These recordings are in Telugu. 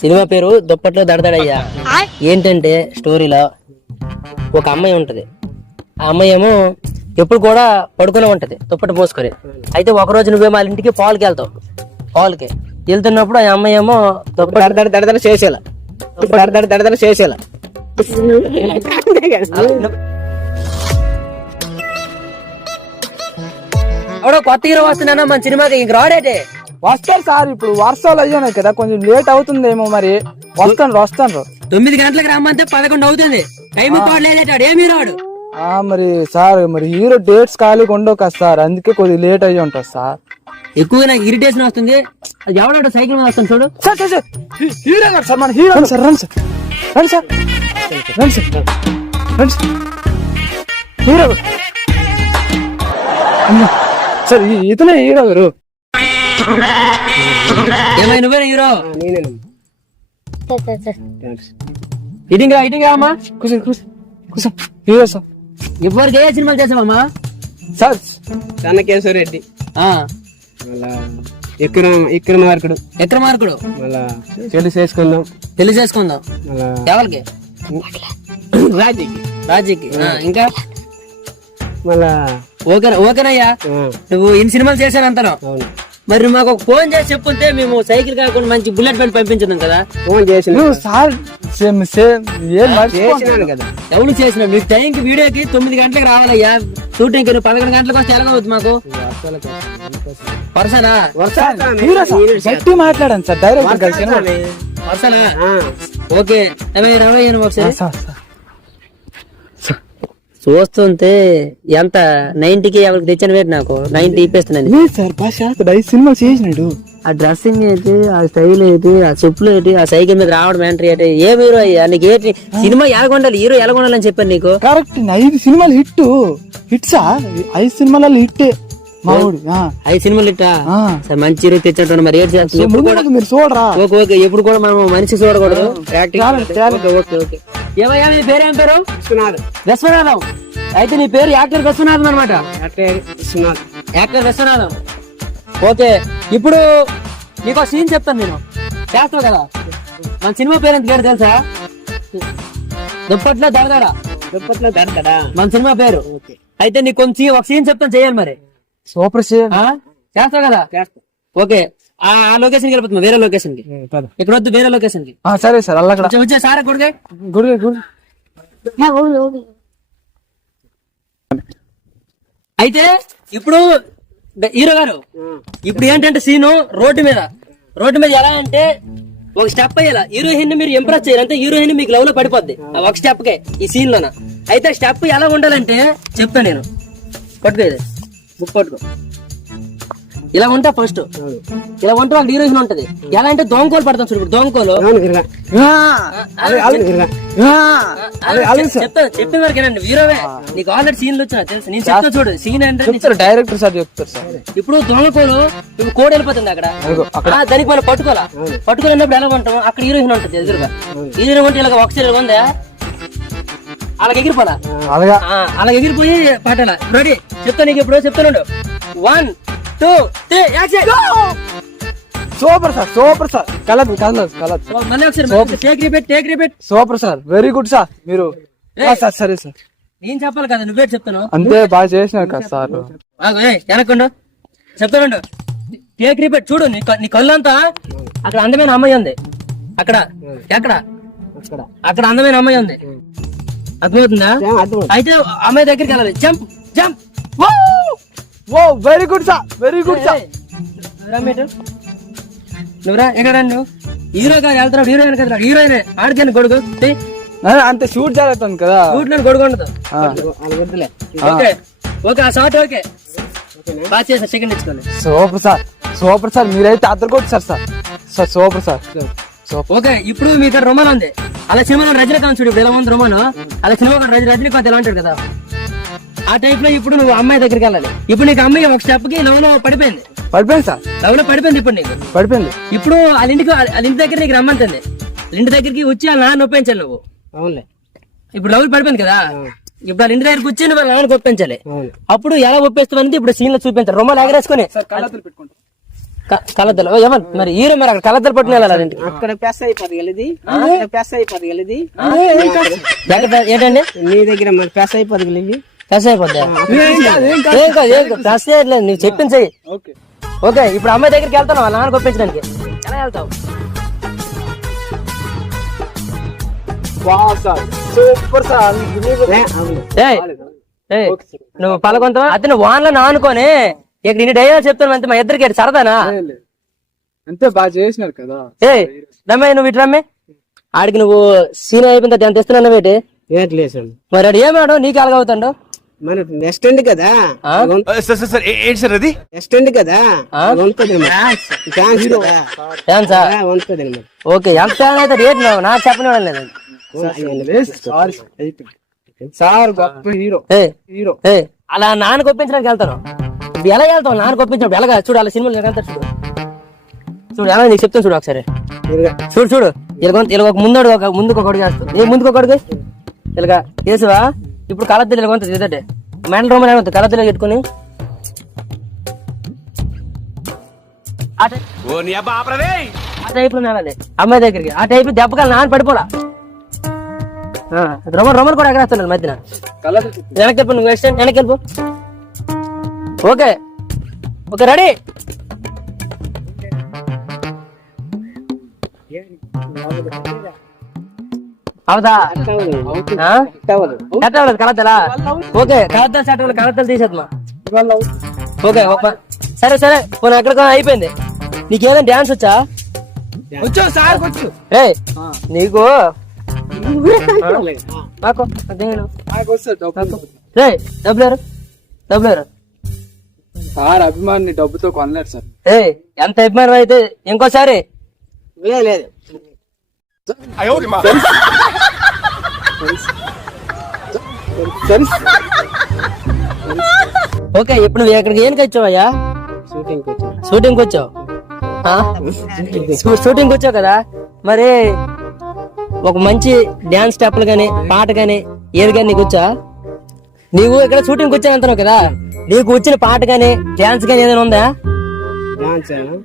సినిమా పేరు దుప్పట్లో దడదడయ్యా. ఏంటంటే స్టోరీలో ఒక అమ్మాయి ఉంటది. ఆ అమ్మాయి ఏమో ఎప్పుడు కూడా పడుకునే ఉంటది దుప్పట పోసుకొని. అయితే ఒక రోజు నువ్వేమో వాళ్ళ ఇంటికి పాలకి వెళ్తావు. పాలకి వెళ్తున్నప్పుడు ఆ అమ్మాయి ఏమో దడదడ చేసేలా దడదడ చేసేలా ఎవడో కొత్త హీరో వస్తున్నానా మన సినిమాకి ఇంక రాడేటే. వస్తారు సార్, ఇప్పుడు వర్షాలు అయ్యాయి కదా, కొంచెం లేట్ అవుతుందేమో, మరి వస్తాను 9 గంటలకు రమ్మంటే 11 అవుతుంది. టైం లేదేటాడు ఏమి రాడు. మరి సార్, మరి హీరో డేట్స్ ఖాళీగా ఉండవు కదా సార్, అందుకే కొద్దిగా లేట్ అయ్యి ఉంటుంది సార్. ఎక్కువగా నాకు ఇరిటేషన్ వస్తుంది. అది ఎవడో సైకిల్ మీద వస్తాను చూడు. హీరో గారు సార్, మన హీరో సార్. రండి సార్, రండి సార్, రండి సార్, రండి సార్. హీరో సార్, ఇతనే హీరో గారు. ఏమైనా నువ్వే హీరో? ఇటింగ్ అమ్మా, కూర్చో కూర్చో. Hero sir. ఎవరికి ఏ సినిమాలు చేసావమ్మా? సార్ చెన్నకేశ్వర రెడ్డి, మళ్ళా విక్రమార్కుడు, మళ్ళా పెళ్లి చేసుకుందాం, మళ్ళా ఎవరికి? రాజీకి. ఇంకా మళ్ళా ఓకేనయ్యా. నువ్వు ఇన్ని సినిమాలు చేశానంటాను. మరి మాకు ఒక ఫోన్ చేసి చెప్పుంటే మేము సైకిల్ కాకుండా మంచి బుల్లెట్ బండి పంపించుదాం కదా. ఫోన్ చేసిన సార్, కదా ఎవరు చేసిన మీకు టైంకి వీడియోకి 9 గంటలకు రావాలయ్యా. షూటింగ్ 11 గంటలకు వస్తే ఎలాగవుతుంది మాకు? పర్సనా గట్టి మాట్లాడాను సార్, డైరెక్ట్ పర్సనా? ఓకే రవయ్యను ఒకసారి చూస్తుంటే ఎంత 90కి ఎవరికి తెచ్చిన వేటు నాకు 90 ఇప్పేస్తున్నాను సార్. సినిమా చేసినాడు. ఆ డ్రెస్సింగ్ ఏంటి, ఆ స్టైల్ ఏంటి, ఆ చెప్పులు ఏంటి, ఆ సైకిల్ మీద రావడం ఎంట్రీ ఏంటి, ఏ హీరో అయ్యా నీకు ఏంటి? సినిమా ఎలాగొండాలి, హీరో ఎలాగొండాలని చెప్పాను నీకు. కరెక్ట్, 5 సినిమాలు హిట్సా? 5 సినిమాలలో హిట్టే మా ఊడు. 5 సినిమాలు హిట్టా? సరే, మంచి హీరో తెచ్చాడు. మరి ఏం చేయాలి? మీరు చూడరా? ఓకే, ఎప్పుడు కూడా మనం మనిషి చూడకూడదు. ఏమయ్యా నీ పేరేం పేరు? విశ్వనాథం. అయితే నీ పేరు యాక్టర్ విశ్వనాథం అనమాట. యాక్టర్ విశ్వనాథం. ఓకే, ఇప్పుడు నీకు సీన్ చెప్తాను నేను, చేస్తావు కదా. మన సినిమా పేరు ఎంత పేరు తెలుసా? దుప్పట్లో దడదడా. మన సినిమా పేరు. అయితే నీకు కొంచెం ఒక సీన్ చెప్తాను, చేయాలి మరి. సూపర్ చేస్తావు కదా? ఓకే, ఆ లొకేషన్ కి వెళ్ళిపోతున్నా, వేరే లొకేషన్ కి. ఇక్కడ వద్దు, వేరే లొకేషన్ కి. సరే సార్, అలా వచ్చే సారా గుడిగా. అయితే ఇప్పుడు హీరో గారు, ఇప్పుడు ఏంటంటే సీను రోడ్డు మీద ఎలా అంటే ఒక స్టెప్ అయ్యేలా హీరోయిన్ మీరు ఇంప్రెస్ చేయాలంటే హీరోయిన్ మీకు లవ్ లో పడిపోద్ది ఒక స్టెప్ కే ఈ సీన్ లోన. అయితే స్టెప్ ఎలా ఉండాలంటే చెప్తా నేను. పట్టుకోది బుక్ పట్టుకో. ఇలా ఉంటా ఫస్ట్, ఇలా ఉంటే వాళ్ళ హీరోయిన్ ఉంటది. ఎలా అంటే దోంకోలు పడతాం చూడు. ఇప్పుడు దోంకోలు చెప్పిన వరకేనండి. హీరోవే నీకు ఆల్రెడీ సీన్లు వచ్చినా తెలుసు. నేను చెప్తా చూడు సీన్ అంటే డైరెక్టర్ సార్ చెప్తారు సార్. ఇప్పుడు దొంగకోలు ఇప్పుడు కోడి వెళ్ళిపోతుంది అక్కడ, దానికి మనం పట్టుకోలేనప్పుడు ఎలా ఉంటాం? అక్కడ హీరోయిన్ ఉంటది ఎదురుగా. హీరోయిన్ ఉంటే ఇలా ఒకసారి ఉందా అలాగ ఎగిరిపోలా, అలాగ ఎగిరిపోయి పాటలా. రెడీ చెప్తా నీకు. ఇప్పుడు చెప్తాను. 1 2 3 యాక్షన్. Super sir. కలదు. మళ్ళీ ఒకసారి take repeat. Super sir, very good sir. మీరు సరే సార్, నేను చెప్పాలి కదా, నువ్వే చెప్తాను. అంతే, బాగా చేసినారు కదా సార్. వెనకుండా చెప్తాను. Take repeat. చూడు నీ కళ్ళంతా అక్కడ అందమైన అమ్మాయి ఉంది. అక్కడ అందమైన అమ్మాయి ఉంది, అర్థమవుతుందా? అయితే అమ్మాయి దగ్గరికి వెళ్ళాలి. జంప్. Very good sir. నువ్వురా ఎక్కడ? నువ్వు హీరో గారు వెళ్తున్నాడు, హీరోయిన్ కదా. హీరోయిన్ ఆడికి గొడుగు అంతే షూట్ జరుగుతుంది కదా, షూట్ లో గొడుగు ఉండదు. ఓకే ఆ షాట్ ఓకే బాగా చేసా. సెకండ్ ఇచ్చుకోండి. సూపర్ సార్, మీరైతే అద్దరు కొట్టు సార్. Super sir. ఓకే, ఇప్పుడు మీ ఇక్కడ రొమాన్ ఉంది. అలా సినిమాలో రజనీకాంత్ చూడు, ఇప్పుడు ఎలా ఉంది రొమాన్. అలా సినిమా రజనీకాంత్ ఎలా ఉంటాడు కదా, ఆ టైప్ లో ఇప్పుడు నువ్వు అమ్మాయి దగ్గరికి వెళ్ళాలి. ఇప్పుడు నీకు అమ్మాయి ఒక స్టెప్ కి లవ్ లో పడిపోయింది సార్. లవ్ లో పడిపోయింది. ఇప్పుడు నీకు పడిపోయింది. ఇప్పుడు వాళ్ళ ఇంటి దగ్గర నీకు రమ్మంటుంది. వాళ్ళ ఇంటి దగ్గరికి వచ్చి వాళ్ళ నాన్న ఒప్పించాలి నువ్వు. అవునులే, ఇప్పుడు లవ్ పడిపోయింది కదా. ఇప్పుడు వాళ్ళ ఇంటి దగ్గరికి వచ్చి వాళ్ళ నాన్నకి ఒప్పించాలి. అప్పుడు ఎలా ఒప్పిస్తావు అనేది ఇప్పుడు సీన్ లో చూపించాలి. రొమ్మలు ఎగరేసుకుని కలద్దలు ఏమన్ మరి హీరో మరి అక్కడ కలద్దలు పట్టుకుని వెళ్ళాలి ఇంటికి. అక్కడ పెస్ అయిపోతుంది గలది పెస్ అయిపోతుంది గలది ఏంటండి నీ దగ్గర మరి పెస్ అయిపోతుంది గలది కస అయిపోద్దా? ఏం కాదు కస లేదు, నువ్వు చెప్పింది చెయ్యి. ఓకే ఇప్పుడు అమ్మాయి దగ్గరికి వెళ్తాను వాళ్ళ నాన్న ఒప్పించడానికి. ఎలా వెళ్తావు? Super sir. ఏయ్, ఏయ్, నువ్వు పలకొంత అతను వాన్లో నానుకొని ఇక్కడ ఇన్ని డైలాగ్ చెప్తాను అంతే. మా ఇద్దరికి సరదానా? అంతే బాగా చేసినారు కదా. ఏ రమ్మే నువ్వు ఇటు రమ్మే. ఆడికి నువ్వు సీన్ అయిపోయిన తర్వాత ఎంత ఇస్తున్నావు వేటి? ఏట్లేదు మరి ఆడు ఏమాడు నీకు అలాగవుతాడు? మన నెక్స్ట్ ఎండ్ కదా సార్ అది నెక్స్ట్ ఎండ్ కదా వండుతుంది ఛాన్సా? వండుతుంది ఓకే ఎంత ఫ్యాన్ అయితే రేట్ నాకు చెప్పనివ్వడం లేదు. సార్ గొప్ప హీరో ఏ హీరో. ఏ అలా నాన్నకు ఒప్పించడానికి వెళ్తాను. ఇప్పుడు ఎలా వెళ్తావు? నాన్నకు ఒప్పించినప్పుడు ఎలాగా? చూడు అలా సినిమాలు వెళ్తారు చూడు. చూడు ఎలా నీకు చెప్తాను చూడు ఒకసారి. చూడు చూడు ఇలా ఒక ముందడు ఒక ముందుకు ఒకటి చేస్తావు. ఏ ముందుకు ఒకటికి ఇలాగా కేసువా. ఇప్పుడు కలద్దలు ఇలా కొంత ఇదంటే మెంటల్ రూమ్ ఏమంటుంది కలద్దలు పెట్టుకుని ఆ టైప్ లో నేనాలి అమ్మాయి దగ్గరికి. ఆ టైప్ దెబ్బకాలు నాన్న పడిపోలా. రొమ్మలు కూడా ఎగరేస్తున్నాను మధ్యన. వెనక్కి వెళ్ళిపో నువ్వు. వెస్ట్ వెనక్కి వెళ్ళిపో. Okay okay ready. అవుదా? కట్టవలేదు కలద్దలా. ఓకే కలద్దలు సెట్ కలద్దలు తీసేద్దామా? ఓకే సరే సరే పోనీ ఎక్కడికో అయిపోయింది. నీకేమైనా డాన్స్ వచ్చా? వచ్చు సార్ వచ్చు. రే నీకు రే డబ్బులేరు సార్ అభిమాని డబ్బుతో కొనలేరు సార్. ఏ ఎంత అభిమానం అయితే ఇంకోసారి లేదు ఓకే ఇప్పుడు నువ్వు ఎక్కడికి ఏం వచ్చావయ్యా? షూటింగ్ వచ్చావు. షూటింగ్ వచ్చావు కదా, మరి ఒక మంచి డాన్స్ స్టెప్లు గానీ పాట గానీ ఏది కానీ నీకు వచ్చా? నీవు ఇక్కడ షూటింగ్ వచ్చానంటున్నావు కదా, నీకు వచ్చిన పాట గానీ డాన్స్ గానీ ఏదైనా ఉందా?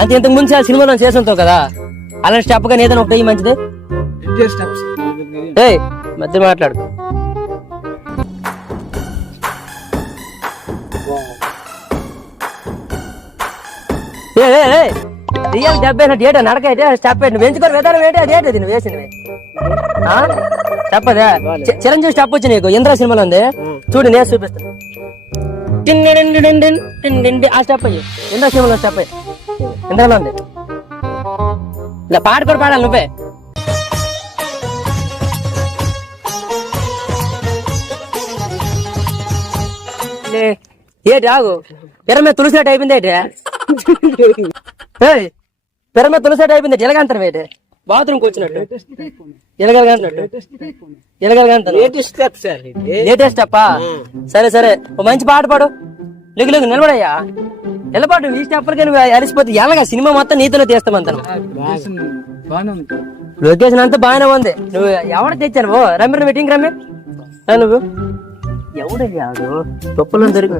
అంతే ఇంతకు ముందు ఆ సినిమాలో చేసి ఉంటావు కదా, అలాంటి స్టెప్ గానీ ఏదైనా ఒకటి మంచిది. ఏ మధ్య మాట్లాడు. రియల్ డబ్బే డేట నడకైతే స్టెప్ నువ్వు ఎంచుకొని విధానం ఏంటి? అది ఏంటి నువ్వు వేసింది చెప్పదా? చిరంజీవి స్టెప్ వచ్చి నీకు ఇంద్ర సినిమాలో ఉంది చూడు, నేను చూపిస్తాను. ఆ స్టెప్ అయ్యి ఇంద్ర సినిమాలో స్టెప్ అయ్యి ఇంద్రలో ఉంది. ఇలా పాట కూడా పాడాలి నువ్వే. ఏంటి ఆగు, పిరమే తులసినట్టు అయిపోయింది ఏంటి? పిరమే తులసినట్టు అయిపోయింది. ఎలాగంటారు ఏంటి? బాత్రూమ్కి వచ్చినట్టు లేటెస్ట్ స్టెప్పా? సరే సరే ఓ మంచి పాట పాడు. లేకు లేకు నిలబడయ్యా, నిలబడు. ఈ స్టెప్పులకి నువ్వు అలసిపోతే ఎలాగా సినిమా మొత్తం నీతోనే తీస్తామంతాను. లొకేషన్ అంతా బాగానే ఉంది. నువ్వు ఎవరు తెచ్చాను? ఓ రమ్మి మీటింగ్ రమ్మి నువ్వు ఎవడు కాదు. తొప్పులో దొరికి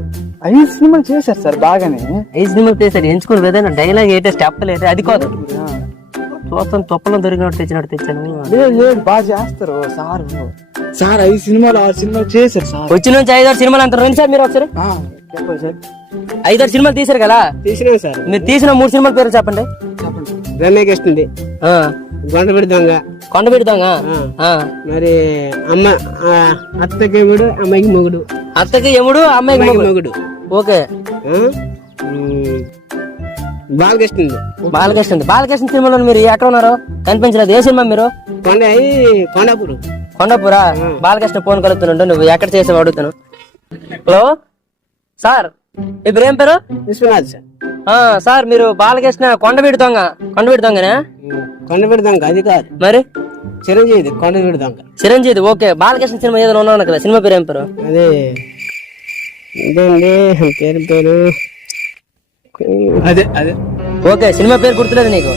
5 సినిమాలు చేశారు సార్ బాగానే. 5 సినిమాలు చేశారు. ఎంచుకుని ఏదైనా డైలాగ్ ఏంటో స్టెప్ లేదు అది కాదు. చూస్తాను తొప్పలో దొరికినట్టు తెచ్చాను. లేదు బాగా చేస్తారు సార్. సార్ 5 సినిమాలు 6 సినిమాలు చేశారు సార్. వచ్చి నుంచి 5-6 సినిమాలు అంటారు. రండి సార్ మీరు ఒకసారి. 5-6 సినిమాలు తీసారు కదా, తీసినా సార్. మీరు తీసిన 3 సినిమాల పేరు చెప్పండి. రమ్యకృష్ణ కొండబెడి దొంగ. కొండబెడి దొంగ. మరి అమ్మ అత్తకి ఎముడు అమ్మాయికి మొగుడు. అత్తకి ఎముడు అమ్మాయికి మొగుడు. ఓకే బాలకృష్ణ. బాలకృష్ణ సినిమాలో మీరు ఎక్కడ ఉన్నారు? కనిపించలేదు. ఏ సినిమా మీరు? కొండాపురా. బాలకృష్ణ ఫోన్ కలుగుతున్నాడు. నువ్వు ఎక్కడ చేసావు అడుగుతాను. హలో సార్, మీ పేరు ఏం పేరు? విశ్వనాథ్ సార్. సార్ మీరు బాలకృష్ణ కొండబెడి దొంగనే? కొండబెడి దొంగ అది కాదు, మరి చిరంజీవి కొండబెడి దొంగ. చిరంజీవి. ఓకే బాలకృష్ణ సినిమా ఏదైనా ఉన్నాను కదా, సినిమా పేరు ఏం పేరు? అదే ఇదేండి పేరు అదే అదే. ఓకే సినిమా పేరు గుర్తులేదు నీకు?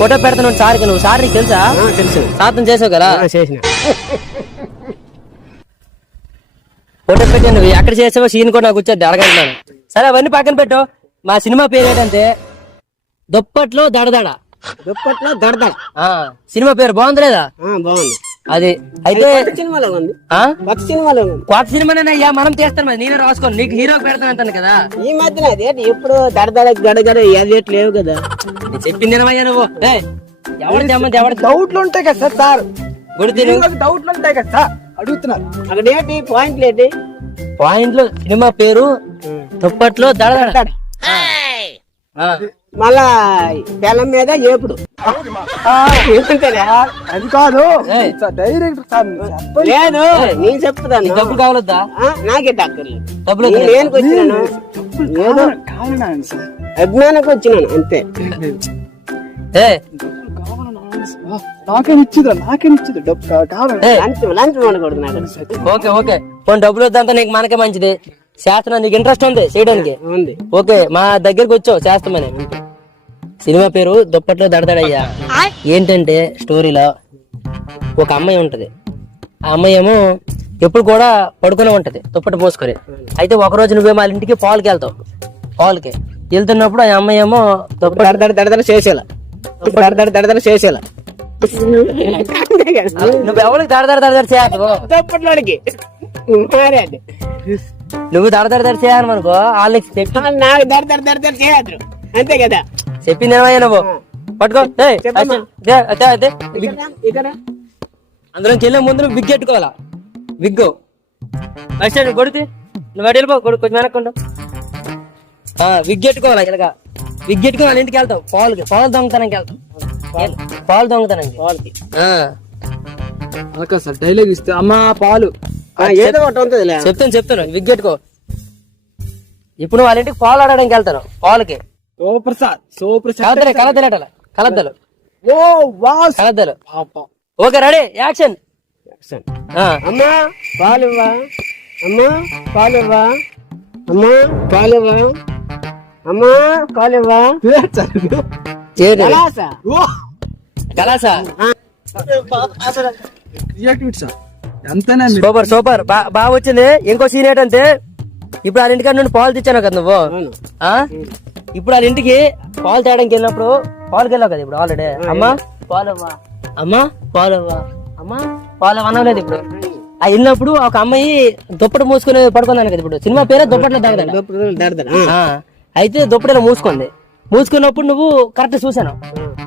ఫోటో పెడతాను సార్కి. నువ్వు సార్ నీకు తెలుసా? తెలుసు. సాధన చేసావు కదా? చేసిన. ఫోటో పెట్టి నువ్వు ఎక్కడ చేసావో సీన్ కూడా నాకు వచ్చేది అడగలుగుతాను. సరే అవన్నీ పక్కన పెట్టు. మా సినిమా పేరు ఏంటంటే దుప్పట్లో దడదడ. దుప్పట్లో దడదడ. ఆ సినిమా పేరు బాగుంది లేదా? బాగుంది. అది అయితే సినిమాలో ఉంది. ఆ కొత్త సినిమాలో ఉంది. కొత్త సినిమానేనయ్యా, మనం చేస్తాను మరి, నేనే రాసుకోను, నీకు హీరోకి పెడతాను అంటాను కదా. ఈ మధ్యన అదేంటి ఎప్పుడు దడదడ గడగడ ఏదేట్ లేవు కదా. నేను చెప్పింది ఏమయ్యా నువ్వు? ఎవరు తెమ్మంటే ఎవరు డౌట్లు ఉంటాయి కదా సార్ గుడి తిను. డౌట్లు ఉంటాయి కదా సార్ అడుగుతున్నారు. అక్కడ ఏంటి పాయింట్లు ఏంటి? పాయింట్లు సినిమా పేరు దుప్పట్లో దడదడ. ఆ, మళ్ళా పెళ్ళం మీద ఏపుడు. అది కాదు ఏయ్. డైరెక్టర్ సార్ లేదు నేను చెప్తాను. డబ్బులు కావాలొద్దా? నాకే డాక్టర్లు డబ్బులు నేను దేనికి వచ్చినాను? ఏదో కావాలన్నా సార్ అభిమానికి వచ్చినాను అంతే. ఏ నాకేం ఇచ్చిద్దా డబ్బు కావాలి. ఏ, లంచ్ ఉండకూడదు నాకు. ఓకే ఓకే పోనీ డబ్బులు వద్దంతా నీకు మనకే మంచిది. శాస్త్రం నీకు ఇంట్రెస్ట్ ఉంది చేయడానికి? ఉంది. ఓకే మా దగ్గరికి వచ్చావు చేస్తామని. సినిమా పేరు దుప్పట్లో దడదడయ్యా. ఏంటంటే స్టోరీలో ఒక అమ్మాయి ఉంటది. ఆ అమ్మాయి ఏమో ఎప్పుడు కూడా పడుకునే ఉంటది దుప్పటి పోసుకొని. అయితే ఒకరోజు నువ్వేమో వాళ్ళ ఇంటికి పాలకి వెళ్తావు. పాలకి వెళ్తున్నప్పుడు ఆ అమ్మాయి ఏమో దుప్పటి దడదడ చేసేలా దడదడ చేసేలా నువ్వు ఎవరికి దడదడ చేస్తావు? దుప్పట్లోడికి మారాడు. నువ్వు దడదడ చేయాలి అనుకో, వాళ్ళకి చెప్పి నాకు దడదడ చేయద్దు అంతే కదా. చెప్పింది ఏమయ్యా నువ్వు? పట్టుకో. చెప్పమ్మా. ఇక్కడ అందులోకి వెళ్ళే ముందు నువ్వు విగ్ పెట్టుకోవాలా. విగ్గు ఫస్ట్ కొడితే నువ్వు అటు వెళ్ళిపో, కొంచెం వెనక్కుంటావు. విగ్ పెట్టుకోవాలా. ఇలాగా విగ్ పెట్టుకుని వాళ్ళ ఇంటికి వెళ్తావు. పాలు దొంగతనానికి వెళ్తావు. పాలు దొంగతనానికి. వాళ్ళకి అలా సార్ డైలాగ్ ఇస్తే అమ్మా పాలు ఏదో ఒకటి ఉంటుంది. చెప్తాను విగ్ పెట్టుకో. ఇప్పుడు వాళ్ళ ఇంటికి పాలు ఆడడానికి వెళ్తాను. పాలకి సూపర్ కలద్దలు ఓ వావ్ కలద్దలు. Okay ready action. అమ్మా పాలువా, అమ్మా పాలువా, అమ్మా పాలువా, అమ్మా పాలువా. కలాసా ఎంతైనా సూపర్ సూపర్ బాగా వచ్చింది. ఇంకో సీన్ ఏంటంటే ఇప్పుడు వాళ్ళ ఇంటికాడ నుండి పాలు తెచ్చాను కదా నువ్వు. ఆ ఇప్పుడు వాళ్ళ ఇంటికి పాలు తేయడానికి వెళ్ళినప్పుడు పాలుకి వెళ్ళావు కదా ఇప్పుడు ఆల్రెడీ. అమ్మా పాలవ్వా, అమ్మా పాలవ్వా, అమ్మా పాలవ్వ అనలేదు. ఇప్పుడు ఆ వెళ్ళినప్పుడు ఒక అమ్మాయి దుప్పటి మూసుకుని పడుకున్నాను కదా. ఇప్పుడు సినిమా పేరే దుప్పట్లో దడదడ. అయితే దుప్పటిలో మూసుకున్నప్పుడు నువ్వు కరెక్ట్ చూసాను.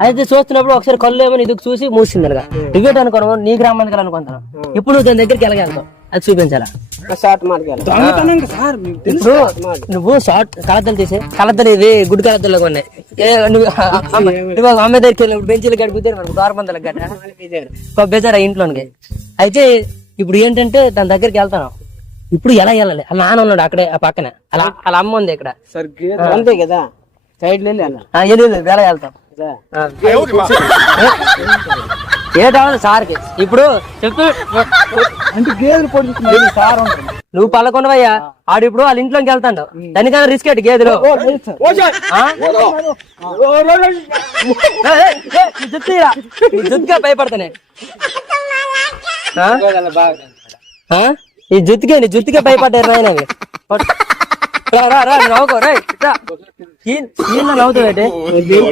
అయితే చూస్తున్నప్పుడు ఒకసారి కళ్ళు ఏమో ఇది చూసి మూసింది అనగా. రివేట్ అనుకోను, నీ గ్రామానికి అనుకుంటాను. ఇప్పుడు నువ్వు దాని దగ్గరికి వెళ్ళగలుగుతావు, అది చూపించాలా. షార్ట్ మార్గాలి ఇప్పుడు నువ్వు షార్ట్ కలద్దలు తీసే కలద్దలు, ఇవి గుడ్ కలద్దలు ఉన్నాయి. నువ్వు అమ్మాయి దగ్గరికి వెళ్ళినప్పుడు బెంచీలు గడిపితే గవర్నమెంట్ గడ్డ బేజారా ఇంట్లోనికి. అయితే ఇప్పుడు ఏంటంటే దాని దగ్గరికి వెళ్తాను. ఇప్పుడు ఎలా వెళ్ళాలి? అలా నాన్న ఉన్నాడు అక్కడే ఆ పక్కన, అలా అలా అమ్మ ఉంది ఇక్కడ. అంతే కదా, సైడ్ వెళ్ళి ఎలా వెళ్తాం? ఏటావాలి సార్కి. ఇప్పుడు చెప్పు అంటే గేదెలు పొడుచుకుని సార్ ఉంటుంది. నువ్వు పలకొండవయ్యా, ఆడు ఇప్పుడు వాళ్ళ ఇంట్లోకి వెళ్తాడు. దానికన్నా రిస్క్ ఏంటి గేదెలు? జుత్తుగా భయపడతానే. ఈ జుత్తుకే నీ జుత్తుకే భయపడ్డారు నాయనవి. నవ్వుకో రా, నవ్వుతావు.